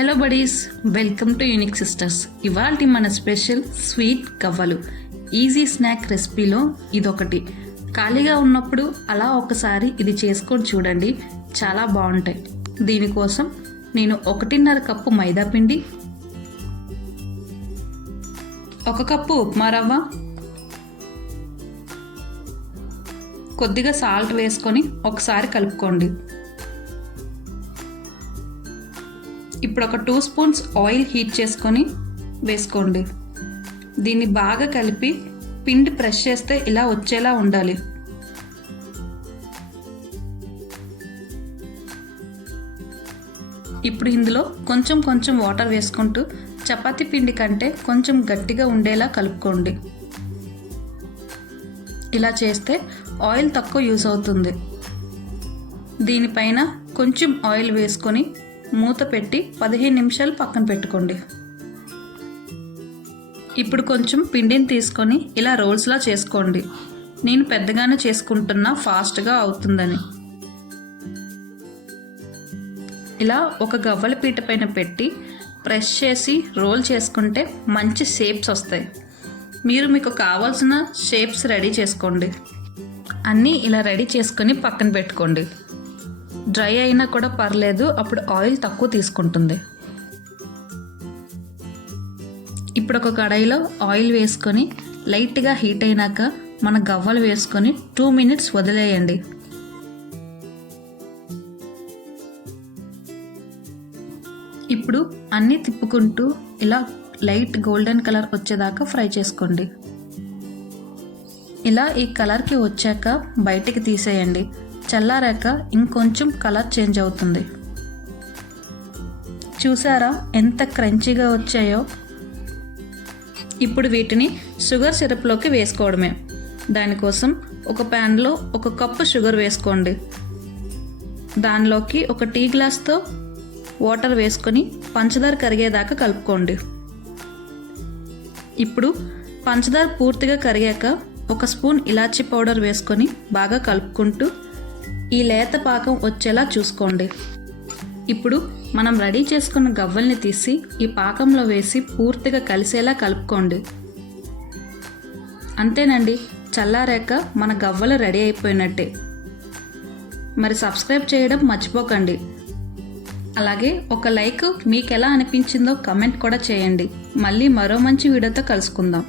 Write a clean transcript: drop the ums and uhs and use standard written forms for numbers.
Hello buddies, welcome to unique sisters. ఇవాల్టి మన special sweet గవ్వలు ఈజీ స్నాక్ రెసిపీలో ఇదొకటి. ఖాళీగా ఉన్నప్పుడు అలా ఒకసారి ఇది చేసుకొని చూడండి, చాలా బాగుంటాయి. దీనికోసం నేను 1.5 కప్పు మైదా పిండి, 1 కప్పు ఉప్మా రవ్వ, కొద్దిగా సాల్ట్ వేసుకొని ఒకసారి కలుపుకోండి. ఇప్పుడు ఒక 2 స్పూన్స్ ఆయిల్ హీట్ చేసుకొని వేసుకోండి. దీన్ని బాగా కలిపి పిండి ప్రెస్ చేస్తే ఇలా వచ్చేలా ఉండాలి. ఇప్పుడు ఇందులో కొంచెం కొంచెం వాటర్ వేసుకుంటూ చపాతీ పిండి కంటే కొంచెం గట్టిగా ఉండేలా కలుపుకోండి. ఇలా చేస్తే ఆయిల్ తక్కువ యూస్ అవుతుంది. దీనిపైన కొంచెం ఆయిల్ వేసుకొని మూత పెట్టి 15 నిమిషాలు పక్కన పెట్టుకోండి. ఇప్పుడు కొంచెం పిండిని తీసుకొని ఇలా రోల్స్లా చేసుకోండి. నేను పెద్దగానే చేసుకుంటున్నా, ఫాస్ట్గా అవుతుందని. ఇలా ఒక గవ్వల పీట పైన పెట్టి ప్రెస్ చేసి రోల్ చేసుకుంటే మంచి షేప్స్ వస్తాయి. మీరు మీకు కావాల్సిన షేప్స్ రెడీ చేసుకోండి. అన్నీ ఇలా రెడీ చేసుకొని పక్కన పెట్టుకోండి. డ్రై అయినా కూడా పర్లేదు, అప్పుడు ఆయిల్ తక్కువ తీసుకుంటుంది. ఇప్పుడు ఒక కడాయిలో ఆయిల్ వేసుకొని లైట్గా హీట్ అయినాక మన గవ్వలు వేసుకొని 2 మినిట్స్ వదిలేయండి. ఇప్పుడు అన్నీ తిప్పుకుంటూ ఇలా లైట్ గోల్డెన్ కలర్ వచ్చేదాకా ఫ్రై చేసుకోండి. ఇలా ఈ కలర్కి వచ్చాక బయటికి తీసేయండి. చల్లారాక ఇంకొంచెం కలర్ చేంజ్ అవుతుంది. చూసారా ఎంత క్రంచీగా వచ్చాయో? ఇప్పుడు వీటిని షుగర్ సిరప్లోకి వేసుకోవడమే. దానికోసం ఒక ప్యాన్లో 1 కప్పు షుగర్ వేసుకోండి. దానిలోకి 1 టీ గ్లాస్తో వాటర్ వేసుకొని పంచదార కరిగేదాకా కలుపుకోండి. ఇప్పుడు పంచదార పూర్తిగా కరిగాక 1 స్పూన్ ఇలాచీ పౌడర్ వేసుకొని బాగా కలుపుకుంటూ ఈ లేత పాకం వచ్చేలా చూసుకోండి. ఇప్పుడు మనం రెడీ చేసుకున్న గవ్వల్ని తీసి ఈ పాకంలో వేసి పూర్తిగా కలిసేలా కలుపుకోండి. అంతేనండి, చల్లారాక మన గవ్వలు రెడీ అయిపోయినట్టే. మరి సబ్స్క్రైబ్ చేయడం మర్చిపోకండి. అలాగే ఒక లైక్ మీకు ఎలా అనిపించిందో కమెంట్ కూడా చేయండి. మళ్ళీ మరో మంచి వీడియోతో కలుసుకుందాం.